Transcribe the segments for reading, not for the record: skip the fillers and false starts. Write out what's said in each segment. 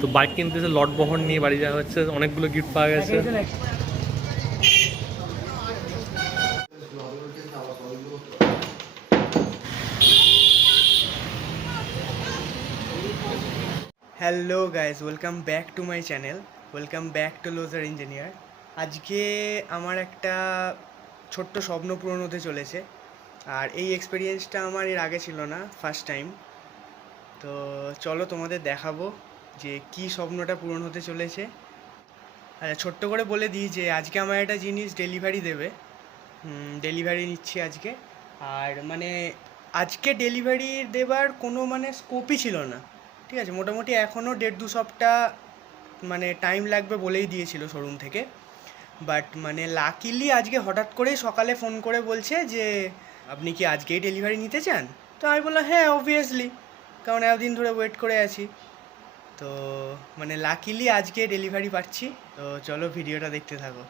তো বাইক কিনতে এসে লট বহন নিয়ে বাড়ি যাওয়া হচ্ছে, অনেকগুলো গিফট পাওয়া গেছে। Hello guys, welcome back to my channel, welcome back to loser engineer. আজকে আমার একটা ছোট্ট স্বপ্ন পূরণ হতে চলেছে, আর এই এক্সপিরিয়েন্সটা আমার এর আগে ছিল না, ফার্স্ট টাইম। তো চলো তোমাদের দেখাবো যে কি স্বপ্নটা পূরণ হতে চলেছে। আচ্ছা, ছোট্ট করে বলে দিই যে আজকে আমার একটা জিনিস ডেলিভারি দেবে, ডেলিভারি নিচ্ছি আজকে। আর মানে আজকে ডেলিভারি দেবার কোনো মানে স্কোপই ছিল না, ঠিক আছে। মোটামুটি এখনও 1.5-2 সপ্তাহ মানে টাইম লাগবে বলেই দিয়েছিল শোরুম থেকে। বাট মানে লাকিলি আজকে হঠাৎ করেই সকালে ফোন করে বলছে যে আপনি কি আজকেই ডেলিভারি নিতে চান। তো আমি বললাম হ্যাঁ, অবভিয়াসলি, কারণ এতদিন ধরে ওয়েট করে আছি। তো মানে লাকিলি আজকে ডেলিভারি পাচ্ছি। তো চলো ভিডিওটা দেখতে থাকো।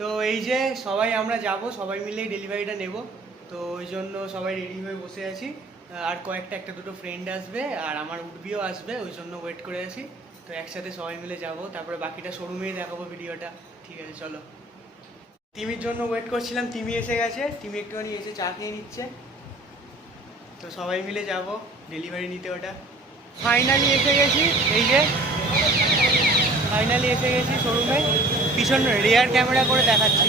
তো এই যে সবাই আমরা যাব, সবাই মিলেই ডেলিভারিটা নেব। তো ওই জন্য সবাই রেডি হয়ে বসে আছি। আর একটা দুটো ফ্রেন্ড আসবে, আর আমার উঠবিও আসবে, ওই জন্য ওয়েট করে আছি। তো একসাথে সবাই মিলে যাব, তারপরে বাকিটা শোরুমেই দেখাবো ভিডিওটা। ঠিক আছে, চলো। তিমির জন্য ওয়েট করছিলাম, তিমি এসে গেছে। তিমি একটুখানি এসে চা খেয়ে নিচ্ছে। তো সবাই মিলে যাব ডেলিভারি নিতে ওটা। ফাইনালি এসে গেছি, এই যে ফাইনালি এসে গেছি শোরুমে। পিছন রেয়ার ক্যামেরা করে দেখাচ্ছি।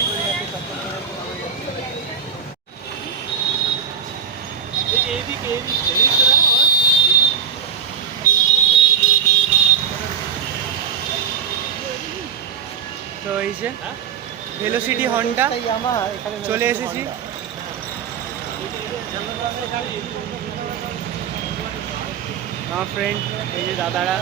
তো এই যে ভেলোসিটি হন্ডা চলে এসেছি। আমার ফ্রেন্ড, এই যে দাদারা।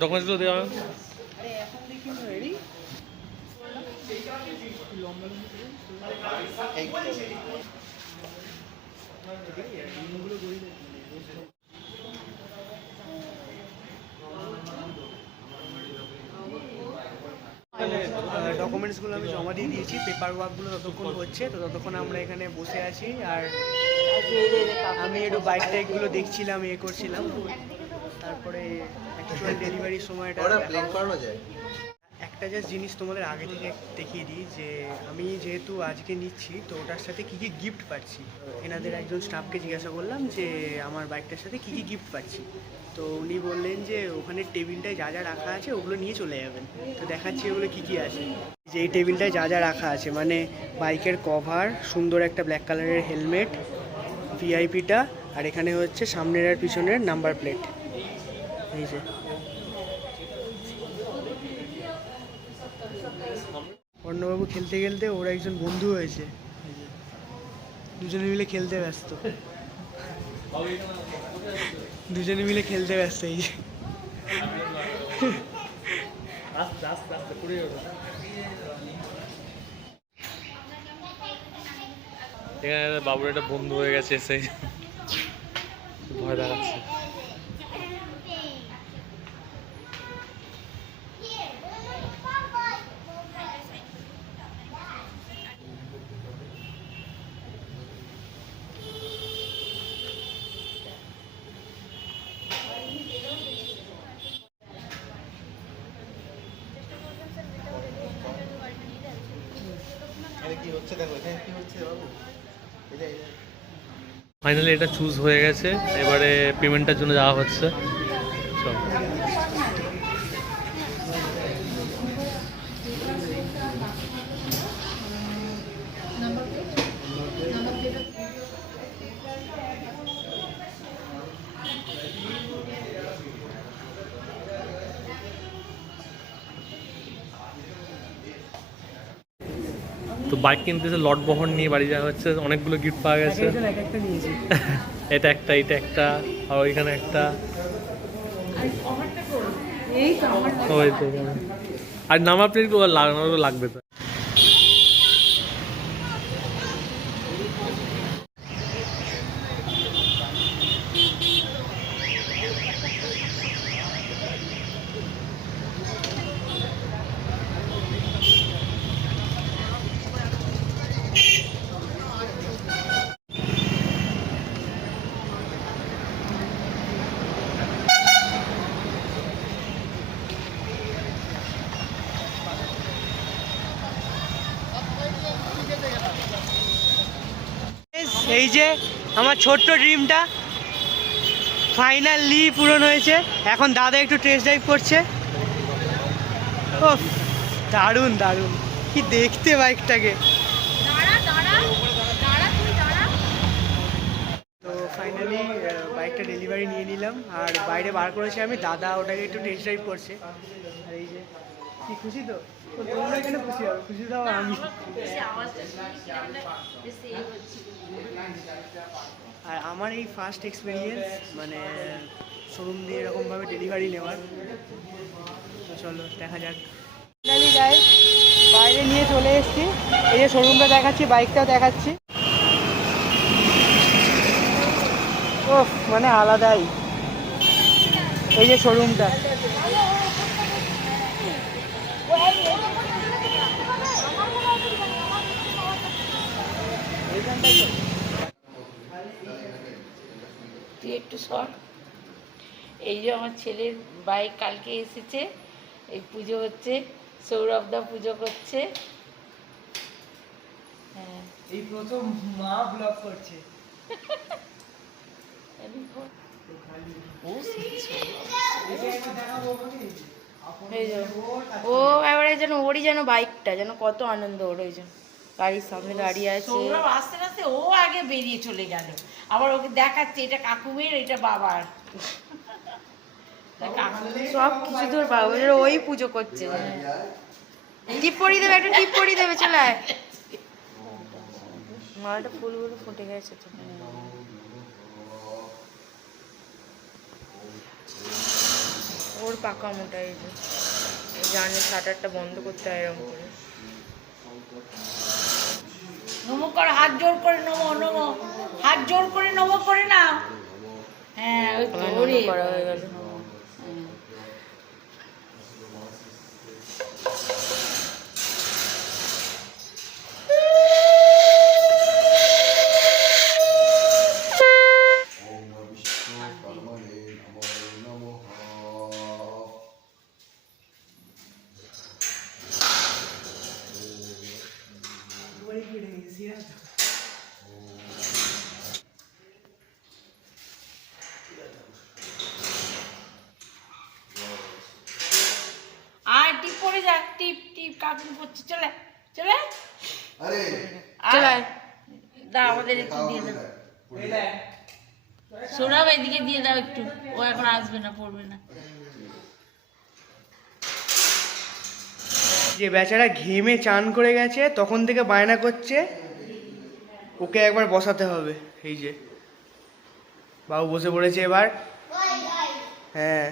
ডকুমেন্টসগুলো দেওয়া হবে। ডকুমেন্টসগুলো আমি জমা দিয়ে দিয়েছি, পেপার ওয়ার্কগুলো ততক্ষণ হচ্ছে, তো ততক্ষণ আমরা এখানে বসে আছি। আর আমি একটু বাইক টাইকগুলো দেখছিলাম, করছিলাম। তারপরে অ্যাকচুয়াল ডেলিভারির সময়টা করানো যায়। একটা জাস্ট জিনিস তোমাদের আগে থেকে দেখিয়ে দিই, যে আমি যেহেতু আজকে নিচ্ছি, তো ওটার সাথে কী কী গিফট পাচ্ছি। এনাদের একজন স্টাফকে জিজ্ঞাসা করলাম যে আমার বাইকটার সাথে কী কী গিফট পাচ্ছি। তো উনি বললেন যে ওখানে টেবিলটায় যা যা রাখা আছে ওগুলো নিয়ে চলে যাবেন। তো দেখাচ্ছি ওগুলো কী কী আছে। যে এই টেবিলটায় যা যা রাখা আছে, মানে বাইকের কভার, সুন্দর একটা ব্ল্যাক কালারের হেলমেট, ভিআইপিটা, আর এখানে হচ্ছে সামনের আর পিছনের নাম্বার প্লেট। এই যে অর্ণবাবু খেলতে খেলতে ওর একজন বন্ধু হয়েছে, দুজনে মিলে খেলতে ব্যস্ত, দুজনে মিলে খেলতে ব্যস্ত। এই যে এখানে বাবুর একটা বন্ধু হয়ে গেছে, সেই ভয় দেখাচ্ছে। ফাইনালি এটা চুজ হয়ে গেছে, এবারে পেমেন্টের জন্য যাওয়া হচ্ছে। চল। তো বাইক কিনতে এসে লট বহর নিয়ে বাড়ি যাওয়া হচ্ছে, অনেকগুলো গিফট পাওয়া গেছে। এক একটা নিয়েছি। এটা একটা আর ওইখানে একটা। ওই তো এখানে। আর নাম্বার প্লেট লাগানো লাগবে তো। এই যে আমার ছোট্ট ড্রিমটা ফাইনালি পূরণ হয়েছে। এখন দাদা একটু টেস্ট ড্রাইভ করছে। ও দারুণ দারুণ, কি দেখতে বাইকটাকে। তো ফাইনালি বাইকটা ডেলিভারি নিয়ে নিলাম, আর বাইরে বার করেছি আমি, দাদা ওটাকে একটু টেস্ট ড্রাইভ করছে। আর এই যে কি খুশি তো, তো তোমরা এখানে খুশি হবে, খুশি দাও আমি। আর আমার এই ফার্স্ট এক্সপিরিয়েন্স মানে শোরুম দিয়ে এরকমভাবে ডেলিভারি নেওয়ার। তো চলো দেখা যাক। ফাইনালি গাইস বাইরে নিয়ে চলে এসেছি, এই যে শোরুমটা দেখাচ্ছি, বাইকটাও দেখাচ্ছি। ও মানে আলাদাই এই যে শোরুমটা। তুই একটু শর্ট। এই যে আমার ছেলের বাইক কালকে এসেছে, এই পুজো হচ্ছে, সৌরভদা পুজো করছে। হ্যাঁ এই প্রথম মা ব্লগ করছে। ও এবারে যেন ওরই যেন বাইকটা যেন কত আনন্দ ওর, ওই জন্য গাড়ির সামনে দাঁড়িয়ে আছে। সৌরভ আস্তে আস্তে ও আগে বেরিয়ে চলে গেল, আবার ওকে দেখাচ্ছে এটা কাকুমের এটা বাবার। সব কিছু তোর বাবা ওই পুজো করছে। টিপ পরিয়ে দেবে, একটা টিপ পরিয়ে দেবে, চলে আয়। মালটা ফুলগুলো ফুটে গেছে তো। ওর পাকা মোটা, এই যে জানে শাটারটা বন্ধ করতে হয় এরকম করে। নমো কর, হাত জোর করে নমো, নমো হাত জোর করে নমো করে না। হ্যাঁ ওই তো ওরে করা হয়ে গেল। আর টিপ পড়ে যা, টিপ টিপ কাকুন পড়ছে, চলে চলে চলে দা আমাদের একটু দিয়ে দাও। সৌরভ এদিকে দিয়ে দাও একটু, ও এখন আসবে না, পড়বে না। যে বেচারা ঘেমে চান করে গেছে, তখন থেকে বায়না করছে ওকে একবার বসাতে হবে। এই যে বাবু বসে পড়েছে এবার। হ্যাঁ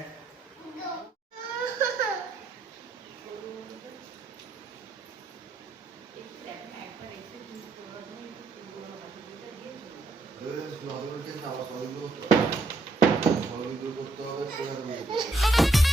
করতে হবে।